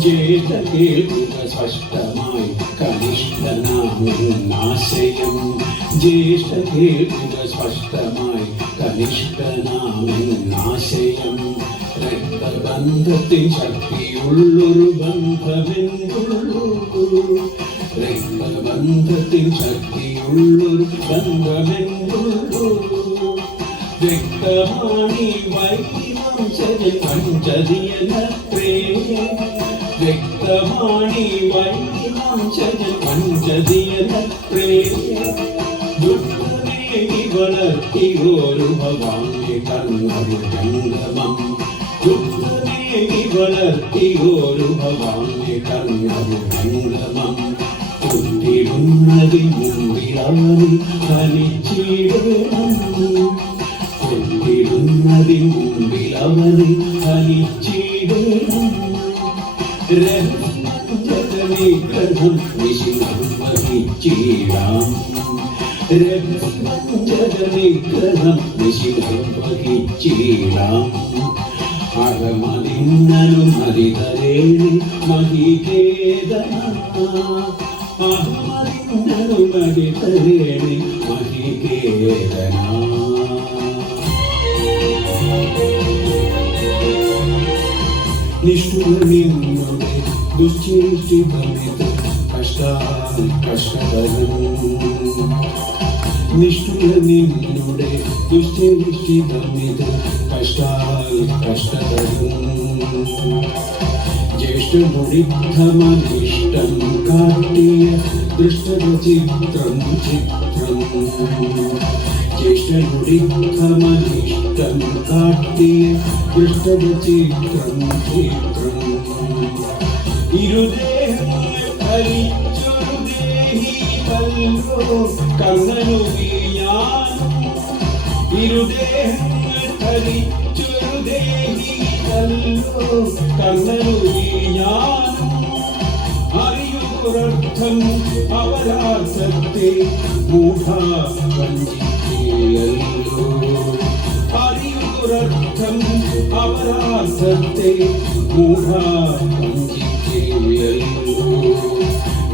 ജ്യേഷ്ഠ കേൾക്കുക സ്പഷ്ടമായി കനിഷ്ഠനാമെന്നാശയം. ജ്യേഷ്ഠ കേൾക്കുക സ്പഷ്ടമായി കനിഷ്ഠനാമെന്നാശയം. രക്തബന്ധത്തിൻ ശക്തിയുള്ളൊരു ബന്ധമെന്നുള്ളൂ. രക്തബന്ധത്തിൻ ശക്തിയുള്ളൊരു ബന്ധമെന്നുള്ളൂ. വ്യക്തമാണി വൈവംശജൻ പഞ്ചതിയനത്രേ. വ്യക്തമാണി വൈവംശജൻ പഞ്ചതിയനത്രേ. ദുഃഖമേകി വളർത്തിയോരു ഭവാന്റെ കണ്ണൊരു ജംഗമം. ദുഃഖമേകി വളർത്തിയോരു ഭവാന്റെ കണ്ണൊരു ജംഗമം. കുത്തിടുന്നതിൽ മുമ്പിലാറി ഫലിച്ചിടണം. കൊണ്ടിടുന്നതിൻ മുമ്പിൽ അവനെ ഫലിച്ചിടണം. രഹസ്യജഗമേകരം വിശുദ്ധം വഹിച്ചിടാം. രഹസ്യജഗമേകരം വിശുദ്ധം വഹിച്ചിടാം. അഹമതിന്നനുമതി തരേണി മഹികേതന. അഹമതിന്നനുമതി തരേണി മഹികേതന. നിഷ്ഠുരനിന്നുടെ ദുശ്ചേഷ്ടിതമിത് കഷ്ടതരം. നിഷ്ഠുരനിന്നുടെ ദുശ്ചേഷ്ടിതമിത് കഷ്ടതരം. ജ്യേഷ്ഠമുടിദ്ധമനിഷ്ടം കാട്ടിയ ദൃഷ്ടചിത്രം ചിത്രം. ജ്യേഷ്ഠമുടിദ്ധമനിഷ്ടം കാട്ടിയ ദൃഷ്ടചിത്രം ചിത്രം. ഇരുദേഹങ്ങൾ ധരിച്ചൊരു ദേഹിയല്ലോ കണ്ണനു വീഴാനും. ഇരുദേഹങ്ങൾ ധരിച്ചൊരു ദേഹിയല്ലോ കണ്ണനു വീഴാനും. അറിയുറർത്ഥം അവരാർത്ഥത്തെ മൂഢാ വഞ്ചിക്കുകയല്ലോ. അറിയുറർത്ഥം അവരാർത്ഥത്തെ മൂഢാ വഞ്ചിക്കുകയല്ലോ.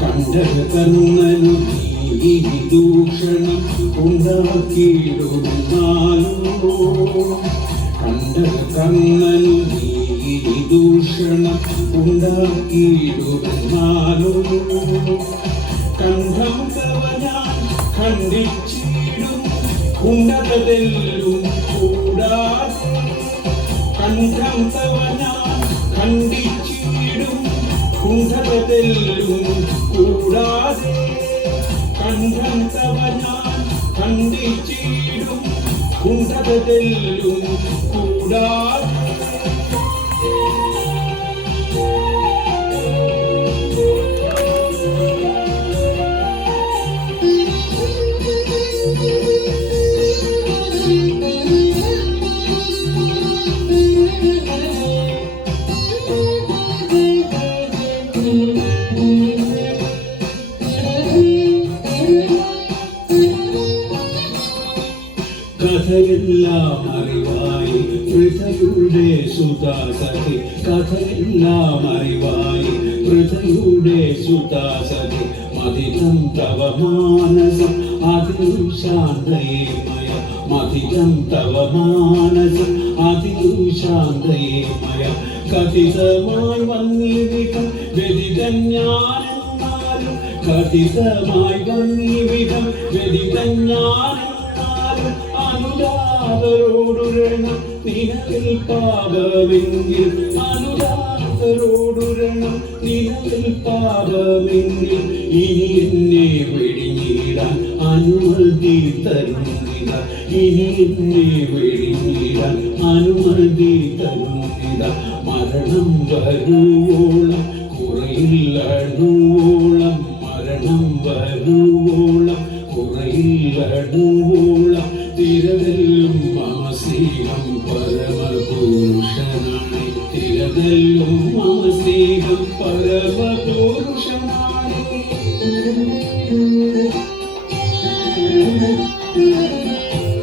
കണ്ടത് കണ്ണനു നീ ദൂഷണം ഉണ്ടാക്കിയിടുന്നാലോ. കണ്ടത് കണ്ണനു നീ ദൂഷണം ഉണ്ടാക്കിയിടുന്നാലോ. കണ്ഠം തവ ഞാൻ ഖണ്ഡിച്ചിടും ഉന്നതതെല്ലും കൂടാതെ. കണ്ഠം തവ ഞാൻ ഖണ്ഡിച്ചിടും ഉന്നതതെല്ലും കൂടാതെ. കണ്ഠം തവ ഞാൻ ഖണ്ഡിച്ചിടും ഉന്നതതെല്ലും കൂടാതെ. കഥയെല്ലാം അറിവായി പൃഥയുടെ സുതാസഖി. കഥയെല്ലാം അറിവായി പൃഥയുടെ സുതാസഖി. മതിതം തവ മാനസം അതിശാന്തയേ മയ. മതിതം തവ മാനസം അതിശാന്തയേ മയ. കഥിതമായി വന്നിവിധം വ്യതിതം ഞാനെന്നാലും. കഥിതമായി വന്നിവിധം വ്യതിതം ഞാനെന്നാലും. അനുരാഗരോടുരണം നിലവിൽ പാപമെങ്കിൽ. അനുരാഗരോടുരണം നിലവിൽ പാപമെങ്കിൽ. ഇനി എന്നെ വെടിഞ്ഞിടാൻ അനുമതി തരുന്നില്ല. ഇനി എന്നെ വെടിഞ്ഞിടാൻ അനുമതി തരുന്നില്ല. മരണം വരുവോളം കുറയില്ലണുവോളം. മരണം സ്നേഹം പരമപുരുഷനായി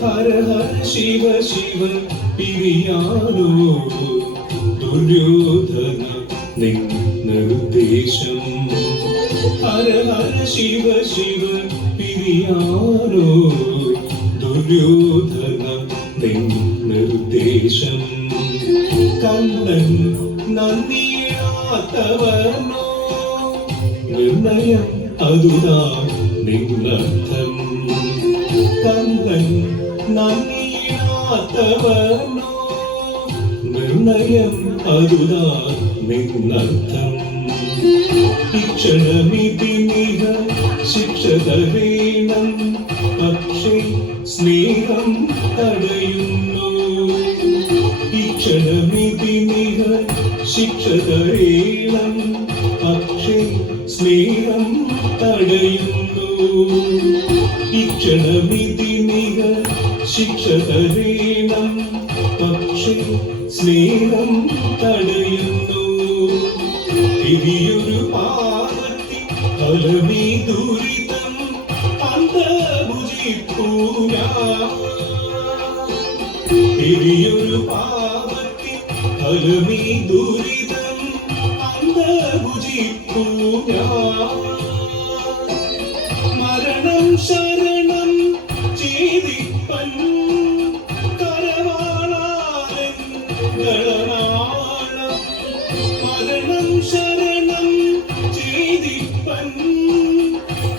ഹര ഹര ശിവ ശിവ പിരിയാനോ ദുര്യോധന നിൻ നിർദ്ദേശം ഹര ഹര ശിവ ശിവ പിരിയാനോ ദുര്യോധന നിൻ നിർദ്ദേശം കണ്ണൻ നന്ദിയാത്തവനോ നിർണയം അതുതാ നിന്നർത്ഥം കണ്ണൻ നന്ദിയാത്തവനോ നിർണയം അതുതാ നിന്നർത്ഥം ഇക്ഷണമിതി മിഹ ശിക്ഷ തരേണം പക്ഷേ സ്നേഹം തടയുന്നു ഇക്ഷണമിതി മിഹ ശിക്ഷ തരേണം പക്ഷേ സ്നേഹം തടയുന്നു ഇക്ഷണമിതി മിഹ ശിക്ഷ തരേണം പക്ഷേ സ്നേഹം തടയുന്നു ഇനിയൊരു പാപത്തിൽ ഫലമീ ദുരിതം അന്തർഭുജിപ്പൂര ഇനിയൊരു പാപത്തിൽ ഫലമീ ദുരിതം അന്തർഭുജിപ്പൂര മരണം ശരണം ചെയ്തിപ്പൻ കരവാളാരൻ ഗളനാളം മരണം ശരണം ചെയ്തിപ്പൻ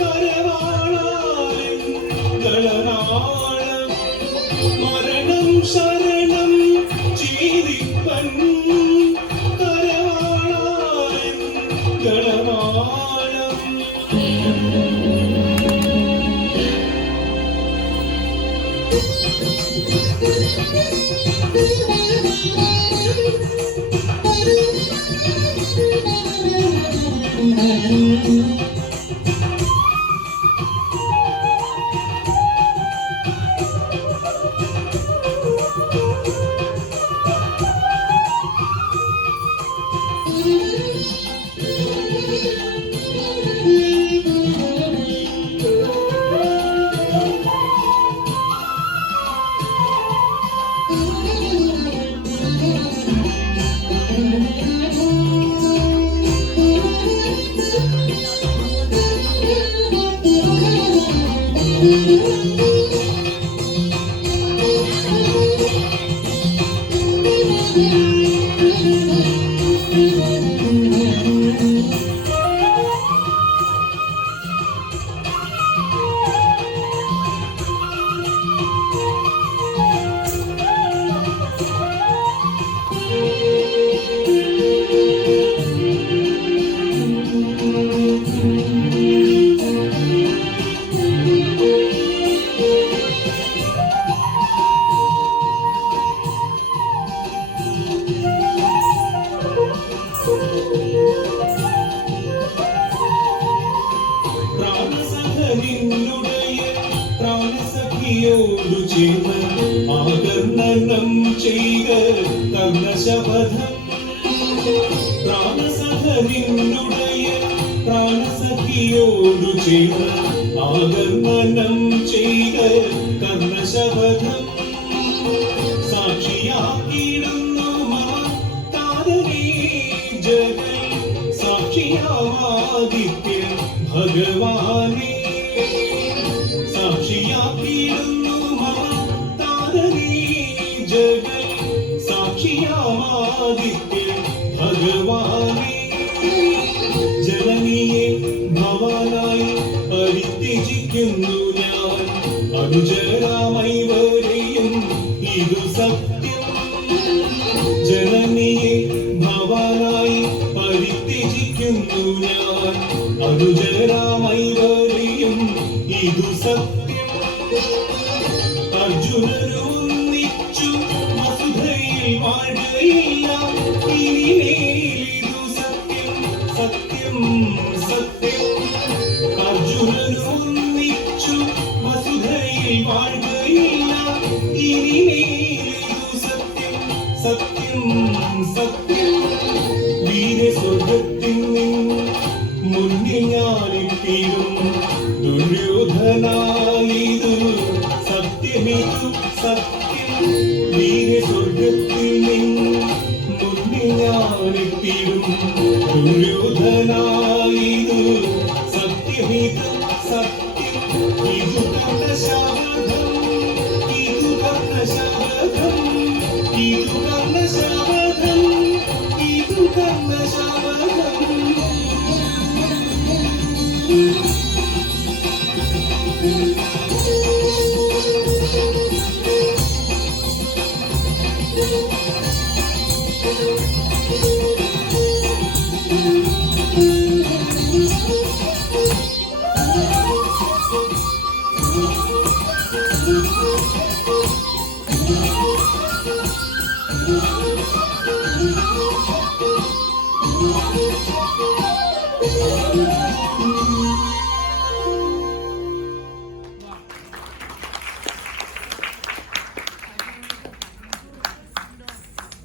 കരവാളാരൻ ഗളനാളം മരണം ശരണം ചെയ്തിപ്പൻ കരവാളാരൻ ഗളനാളം പ്രാണസഖിയോടു ചേർന്ന് ആകർണനം ചെയ്ത കർണശപഥം പ്രാണസഖനിന്നുടയ പ്രാണസഖിയോടു ചേർന്ന് ആകർണനം ചെയ്ത കർണശപഥം സാക്ഷിയാക്കിയിടുന്നു താതനേ ജഗൽ സാക്ഷിയാവാദിത്യൻ ഭഗവാനേ സാക്ഷിയാക്കിയിടുന്നു താതനീ ജഗൽ സാക്ഷിയാദിത്യൻ ഭഗവാനേ ജനനിയെ ഭവാനായി പരിത്യജിക്കുന്നു ഞാൻ അനുജരാമായി വരെയും ഇതു സത്യം ജനനിയെ ഭവാനായി പരിത്യജിക്കുന്നു ഞാൻ അനുജരാമായി വരെയും ഇതു സത്യം അർജുനനൊന്നിച്ചു വസുധയിൽ വാഴുകയില്ല ഇനിമേലിതു സത്യം സത്യം സത്യം അർജുനനൊന്നിച്ചു വസുധയിൽ വാഴുകയില്ല ഇനിമേലിതു സത്യം സത്യം സത്യം വീര സ്വർഗ സ്വർഗത്തിൽ മുന്നിൽ ഞാനെത്തിയും ദുര്യോധനായിതു സത്യമിതു സത്യം വീരെ സ്വർഗത്തിൽ മുന്നിൽ ഞാനെത്തിയും ദുര്യോധനായിതു സത്യമിതു സത്യം ഇതു കർണശാപം ഇതു കർണശാപം ഇതു കർണശാപം ഇതു കർണശാപം